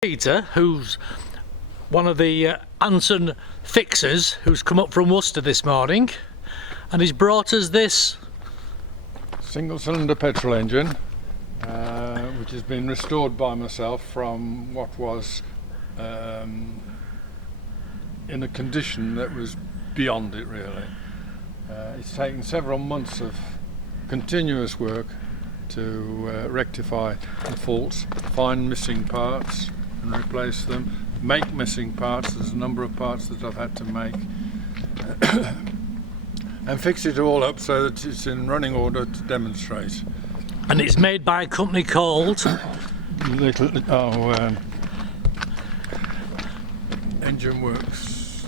Peter, who's one of the Anson fixers, who's come up from Worcester this morning, and he's brought us this single cylinder petrol engine, which has been restored by myself from what was in a condition that was beyond it really. It's taken several months of continuous work to rectify the faults, find missing parts and replace them, make missing parts. There's a number of parts that I've had to make and fix it all up so that it's in running order to demonstrate. And it's made by a company called Engine Works,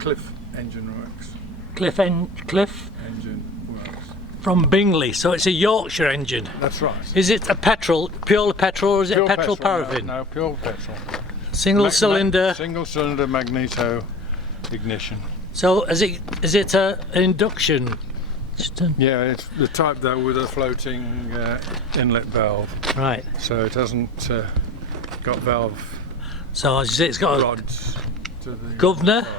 Cliff Engine Works. Cliff Engine Works. From Bingley, so it's a Yorkshire engine. That's right. Is it a petrol, purely petrol, or is it petrol paraffin? No, pure petrol. Single cylinder. Single cylinder magneto ignition. So is it an induction? Yeah, it's the type though with a floating inlet valve. Right. So it hasn't got valve. So as you say, it's got rods to the governor. side.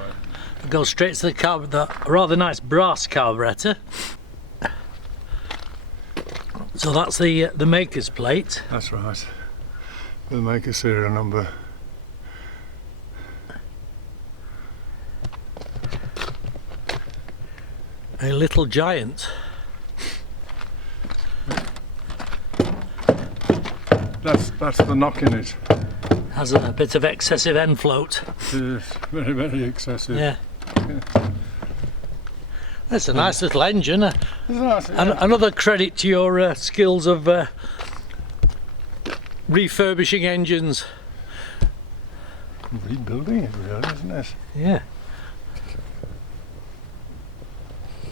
It goes straight to the rather nice brass carburettor. So that's the maker's plate. That's right. The maker serial number. A little giant. That's the knock in it. Has a bit of excessive end float. It is very, very excessive. Yeah. That's a nice little engine. It's nice, yeah. And another credit to your skills of refurbishing engines. Rebuilding it really, isn't it? Yeah.